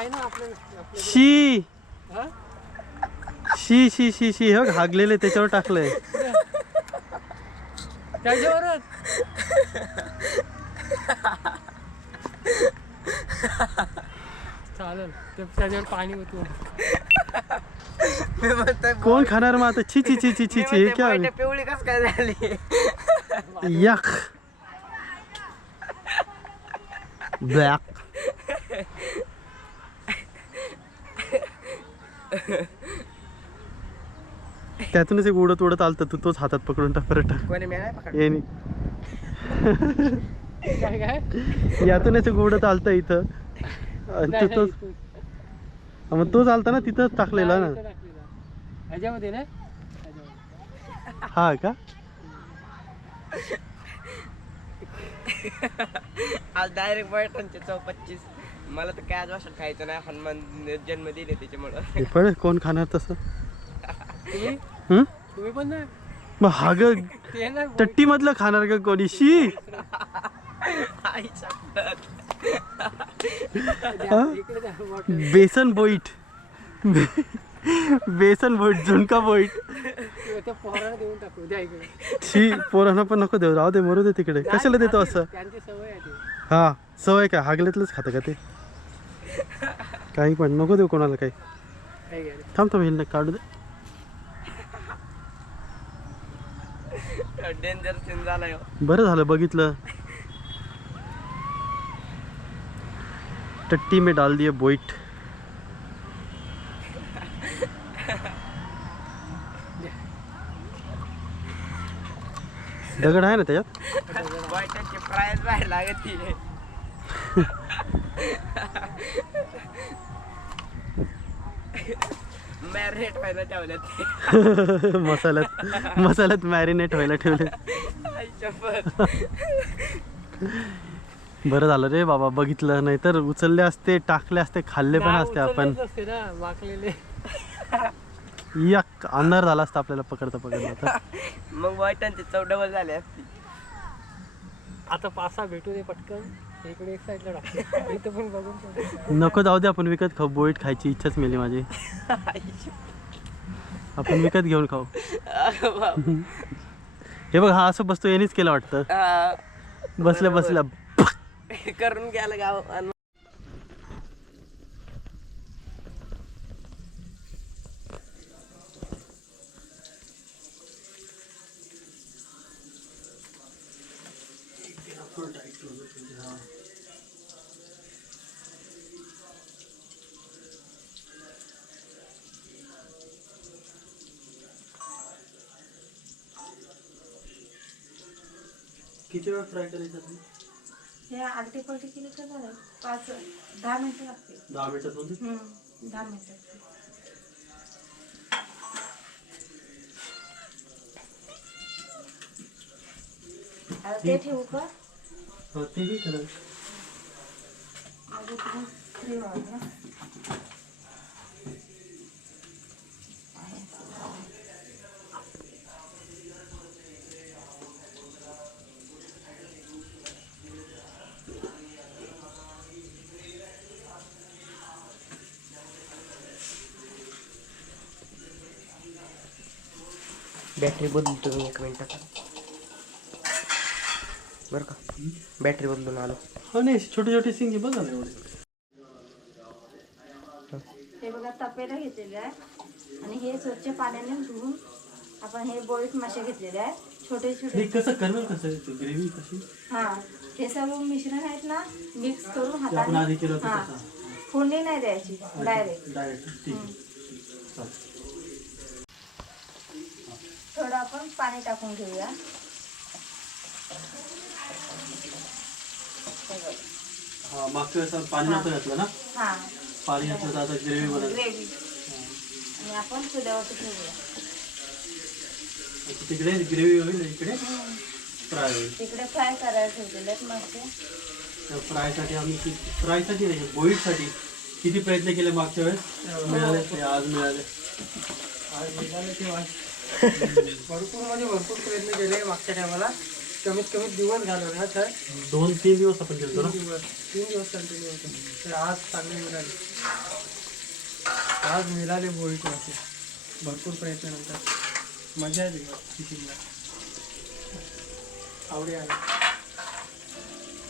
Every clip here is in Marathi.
आहे ना आपलं शी शी शी शी शी हे हागलेले त्याच्यावर टाकलंय त्याच्यावरच चालेल त्याच्यावर पाणी होतो कोण खाणार मग आता छी छी छी छी छी छी क्या पिवळी कस काय झाली यक ब्लॅक त्यातूनच एक उडत उडत आलत तू तोच हातात पकडून टाक परत टाक कोणी मी नाही पकडलं. ये नाही. काय काय यातूनच एक उडत आलत इथं आणि तू तोच मग तोच आलता ना तिथंच टाकलेला ना ह्याच्यामध्ये ना हा का आज डायरेक्ट बॉयटनचे 25 मला तर काय आज वर्षात खायचं नाही हनुमान जन्म दिले त्याच्यामुळं पण कोण खाणार तसं तुम्ही पण ना मग हाग ते ना टट्टी मधलं खाणार का कोणी शी आई शपथ. इकडे द्या बॉटल. बेसन बोईट बेसन बोईट झुणका बोईट त्या पोराला देऊन टाकू द्या इकडे शी पोरांना पण नको देऊ राहू दे मरू दे तिकडे कशाला देतो असं त्यांची सवय आहे ती हा सवय काय हागल्यातलंच खातं का ते काही पण नको देऊ कोणाला काही काय घ्या थांब थांब हिल काढू दे डेंजर सीन झालाय हो. बरं झालं बघितलं टट्टी में डाल दिए बोईट दगड आहे ना त्याच्यात बॉयटनची प्राइस बाहेर लागती मॅरिनेट व्हायला ठेवल्यात मसाल्यात मॅरिनेट व्हायला ठेवले आई शपथ. बरं झालं रे बाबा बघितलं नाही तर उचलले असते टाकले असते खाल्ले पण असते आपण उचललेच असते ना वाकलेले यक अंधार झाला असता आपल्याला पकडता पकडता तर. मग बॉयटनची 14 झाली असती आता 5-6 भेटू दे पटकन इकडे एक साईडला टाकतो इथं पण बघून ठेवतो. नको जाऊ दे आपण विकत खाऊ बोईट खायची इच्छाच मेली माझी आपण विकत घेऊन खाऊ हे बघ हा असं बसतो यांनीच केलं वाटतं बसल्या बसल्या करून गेलं गाव किती वेळ फ्राय करायचं हे आलटी पलटी केली तर झालं 5-10 मिनिटं लागते 10 मिनिटात होते 10 मिनिटं आता ते ठेवू का तेही करा अजून तुम्ही फ्री व्हाल ना बॅटरी बदलतो मी 1 मिनिटात बरं का बॅटरी बदलून आलो हा नाही छोटे छोटे सिंग बघा ना एवढे हे बघा तपेला घेतलेले आहे आणि हे स्वच्छ पाण्याने धुवून आपण हे बोईट मासे घेतलेले आहे छोटे छोटे कसं करणार कसं ग्रेव्ही कशी हा हे सर्व मिश्रण आहेत ना मिक्स करून आपण आधी केलं हाताने होतं हा तसं फोडणी नाही द्यायची डायरेक्ट डायरेक्ट ठीक आहे चालेल. थोडं आपण पाणी टाकून घेऊया हा मागच्या वेळेस पाणी नव्हतं घातलं ना हा पाणी घातलं तर आता ग्रेव्ही बनवली ग्रेव्ही आणि आपण चुल्यावरती ठेवूया तिकडे ग्रेव्ही होईल इकडे फ्राय होईल तिकडे फ्राय करायला ठेवलेले आहेत मासे त्या फ्रायसाठी आम्ही फ्रायसाठी नाही बोईटसाठी किती प्रयत्न केले मागच्या वेळेस मिळाले ते आज मिळाले आज निघाले तेव्हा भरपूर प्रयत्न केले मागच्या टायमाला कमीत कमी दिवस घालवला तर 2-3 दिवस आपण गेलो ना. 3 दिवस कंटिन्यू होते. तर आज चांगले मिळाले. आज मिळाले बोईट मासे भरपूर प्रयत्नानंतर. मजा आली फिशिंगला. आवडी आली.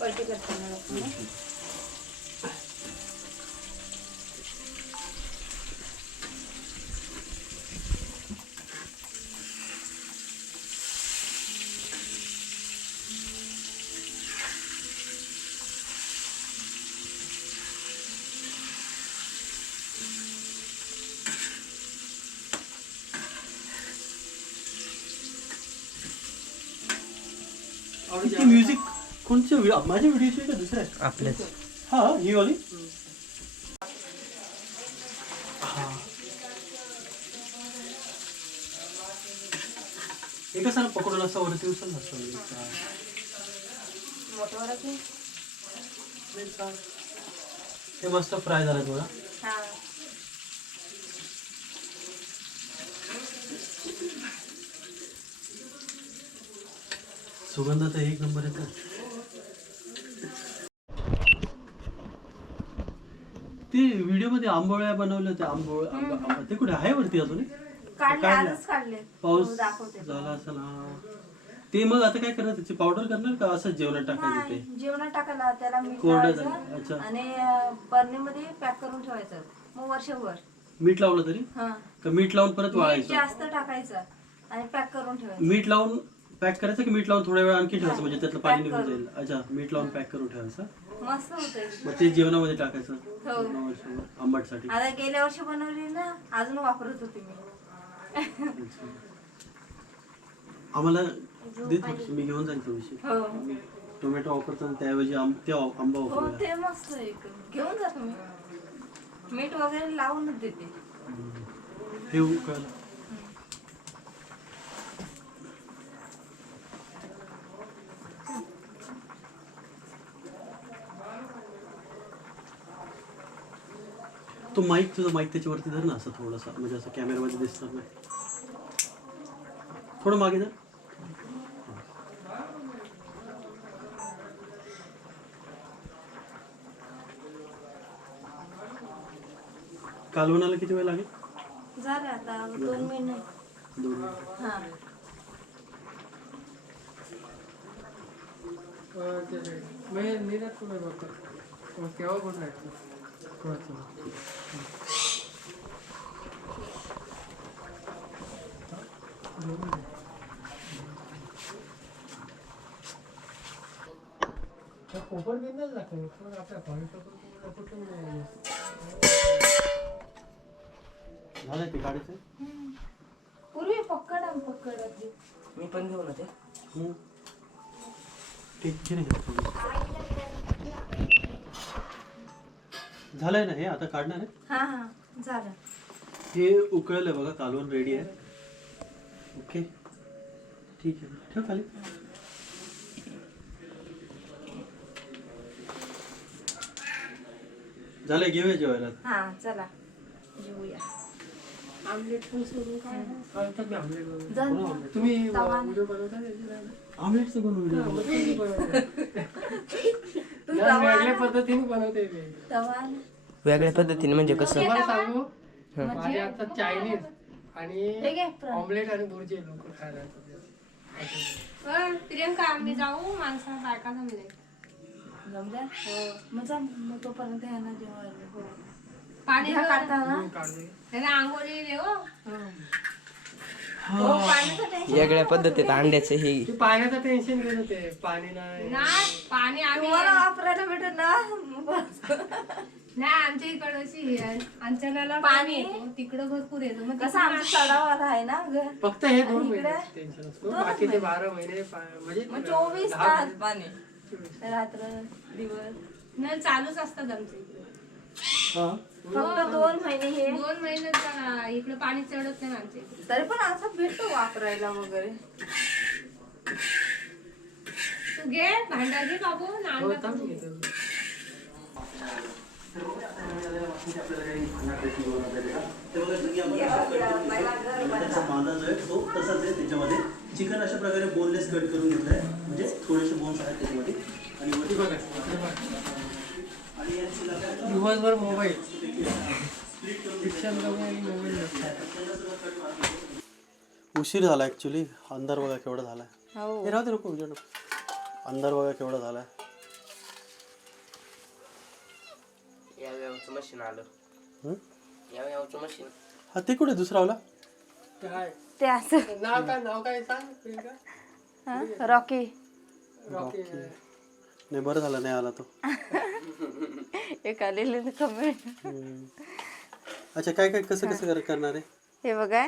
पलटी करताना आपण ना. ती म्युझिक कोणची माझ्या व्हिडिओची का दुसऱ्या? आपल्याच. हा ही वाली. एका सारा पकडून असा वरती उचलला असतो. मोठं की हे मस्त फ्राय झालं थोडा. हा. सुगंध तर एक नंबर येतो. ते व्हिडिओ मध्ये आंबोळ्या बनवल्या होत्या. आंबोळ ते कुठे आहे वरती अजून? काढले आजच काढले. पाऊस दाखवते. झाला असेल. ते मग आता काय करणार? त्याची पावडर करणार का असं जेवणात टाकायचं ते? जेवणात टाकायला त्याला मीठ कोरडं लावायचं झालं. अच्छा. आणि बरणीमध्ये पॅक करून ठेवायचं मग वर्षभर. मीठ लावलं तरी? हा. का मीठ लावून परत मीठ वाळायचं? जास्त टाकायचं आणि पॅक करून ठेवायचं. मीठ लावून पॅक करायचं की मीठ लावून थोड्या वेळ आणखी ठेवायचं म्हणजे त्यातलं पाणी Pack निघून करून. जाईल? अच्छा, मीठ लावून पॅक करून ठेवायचं. मस्त होतंय. मग ते जेवणामध्ये टाकायचं हो. आंबटसाठी. आता गेल्या वर्षी बनवली ना अजून वापरत होती मी. अच्छा. आम्हाला देत होते, मी घेऊन जाईन थोडीशी. हो टोमॅटो वापरताना त्याऐवजी ते आंबा हो वापरूया. ते मस्त आहे. घेऊन जा तुम्ही. मीठ वगैरे लावूनच देते. हे उकळलं. तो माईक तुझा माईक त्याच्यावरती धर ना असं थोडंसं म्हणजे असं कॅमेरामध्ये दिसणार नाही. थोडं मागे धर. कालवणाला किती वेळ लागेल? झालं आता 2 महिने. 2 मिनिटं. हा. मी निरात कुठे बघतो केव्हा कुठं राहायचं कोपर बिंदाच लागतो पण आपल्या कुठून झालंय ते काढायचं? पूर्वी पक्कड अगदी. मी पण घेऊन होते. ठीक आहे. झालंय ना हे आता काढणार आहे? हा हा झालं. हे उकळलंय बघा, कालवण रेडी आहे. ओके ठीक आहे, ठेव खाली. झालंय, घेऊया जेवायला. हा चला जेवूया. आमलेट पण सोडून काय तुम्ही व्हिडिओ बनवता आमलेटचं पण व्हिडिओ वेगळ्या पद्धतीने बनवते मी. वेगळ्या पद्धतीने म्हणजे कसं? तुम्हाला सांगू माझे आता चायनीज आणि हे घे ऑमलेट आणि बुर्जी लोक खायला. प्रियंका आम्ही जाऊ माणसा बायका जमले जमल्या. मग जा मग तोपर्यंत आहे ना जेवायला. पाणी काढता ना. काढून त्याला आंघोळी दे हो. हो पाण्याचं टेन्शन. वेगळ्या पद्धतीत अंड्याचं हे ते पाण्याचं टेन्शन घेत होते. पाणी नाही नाही पाणी आम्ही तुम्हाला वापरायला भेटत ना बस. नाही आमच्या इकडं अशी अंचनाला पाणी येतो तिकडं भरपूर येतो मग कसं आमचं सडावाला आहे ना ग. फक्त हे 2 आणि महिने इकडे? टेन्शन असतो. बाकीचे 12 महिने म्हणजे मग 24 10 तास पाणी. रात्र दिवस नाही चालूच असतात आमच्या इकडे. फक्त 2 महिने हे. 2 महिन्यात इकडे पाणी चढत नाही आमच्या इकडे. तरी पण असं भेटतो वापरायला वगैरे. तू घे भांडा घे बाबू हो, नांदा थांब घेतो. बांधा जो आहे तो तसाच आहे त्याच्यामध्ये चिकन अशा प्रकारे बोनलेस कट करून घेतलंय, म्हणजे थोडेसे बोन्स आहेत त्याच्यामध्ये. आणि वरती बघा आणि यांची लगायला दिवसभर मोबाईल split करून शिक्षण कमी आणि मोबाईल नसतात. उशीर झाला ऍक्च्युली. अंधार बघा केवढा झालाय. हो हे राहते नको उजेड. अंधार बघा केवढा झालाय. यावचं मशीन आलं. हं? यावचं मशीन. हा ते कुठे दुसरा वाला? काय ते असं नाव काय सांग प्रियंका? हा, रॉकी. रॉकी नाही बरं झालं नाही आला तो. एक आलेले कमेंट. अच्छा काय काय कसं कसं करणार आहे? हे बघा